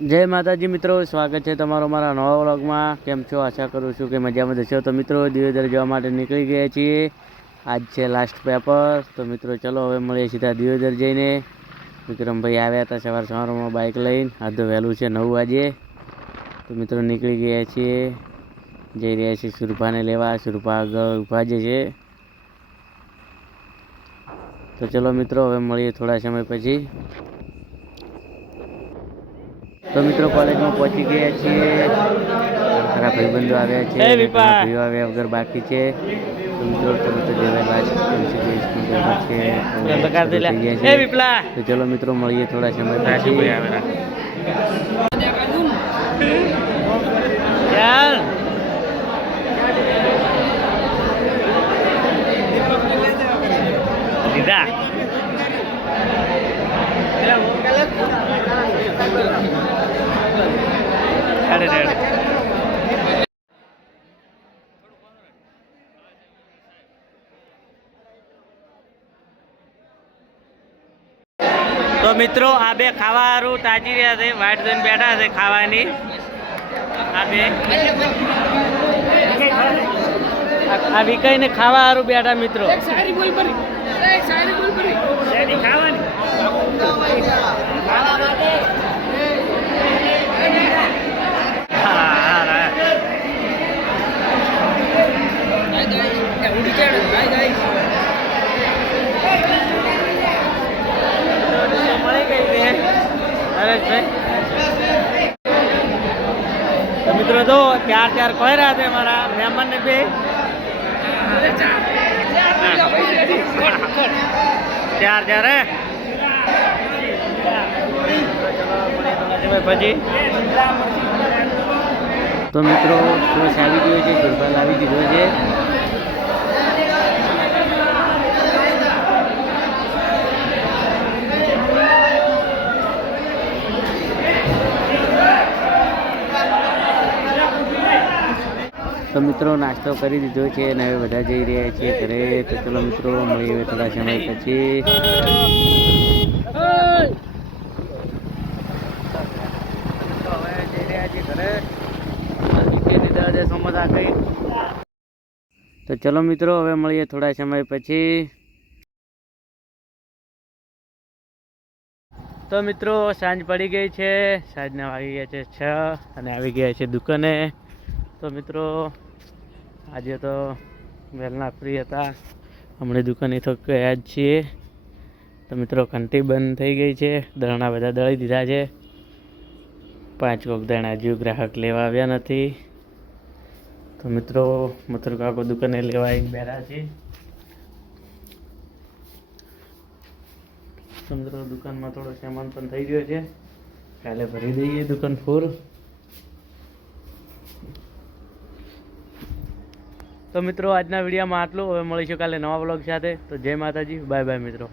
જય માતાજી મિત્રો, સ્વાગત છે તમારો મારા નવા વ્લોગમાં. કેમ છો? આશા કરું છું કે મજામાં જશો તો મિત્રો દિયોદર જવા માટે નીકળી ગયા છીએ. આજ છે લાસ્ટ પેપર તો મિત્રો, ચલો હવે મળીએ સીધા દિયોદર જઈને. વિક્રમભાઈ આવ્યા હતા સવાર સવારમાં બાઇક લઈને. આજ વહેલું છે, નવ વાગે. તો મિત્રો, નીકળી ગયા છીએ. જઈ રહ્યા છીએ સુરભાને લેવા. સુરભા આગળ ઊભા જે છે. તો ચલો મિત્રો, હવે મળીએ થોડા સમય પછી. તો મિત્રો કોલેજમાં પહોંચી ગયા છીએ. ખરા ભાઈબંધો આવ્યા છે ભાઈઓ આવ્યા વગર બાકી છે. તો મિત્રો તમે તો છે. તો ચલો મિત્રો મળીએ થોડા સમય પછી. અરે રે તો મિત્રો આ બે ખાવા હારું તાજી રહ્યા છે. વાટ જઈને બેઠા છે ખાવાની. આ બે. આ- વિકઈને ખાવા સારું બેઠા મિત્રો હા, હા, હા. મળી ગઈ છે નરેશભાઈ તો મિત્રો જો ચાર ચાર કોઈ રહ્યા છે મારા મહેમાન ને બે. ચાર ચાર હે. પછી તો મિત્રો કોચ આવી ગયો છે? ગુરબાલ લાવી દીધો છે. તો મિત્રો, નાસ્તો કરી દીધો છે અને હવે બધા જઈ રહ્યા છીએ ઘરે. તો ચલો મિત્રો, મળીએ થોડા સમય પછી. તો ચલો મિત્રો, હવે મળીએ થોડા સમય પછી. તો મિત્રો, સાંજ પડી ગઈ છે. સાંજના વાગી ગયા છે છ અને આવી ગયા છે દુકાને. તો મિત્રો, આજે તો વહેલા ફ્રી હતા. હમણાં દુકાને તો ગયા જ છીએ. તો મિત્રો કંટી બંધ થઈ ગઈ છે. દરણા બધા દળી દીધા છે. પાંચ કોક દણા હજુ ગ્રાહક લેવા આવ્યા નથી. તો મિત્રો, મથુર કાકો દુકાને લેવા આવીને બેઠા છે. તો મિત્રો, દુકાનમાં થોડો સામાન પણ થઈ ગયો છે. કાલે ભરી દઈએ દુકાન ફૂલ. તો મિત્રો, આજના વિડીયોમાં આટલું. હવે મળીશું કાલે નવા બ્લોગ સાથે. તો જય માતાજી. બાય બાય મિત્રો.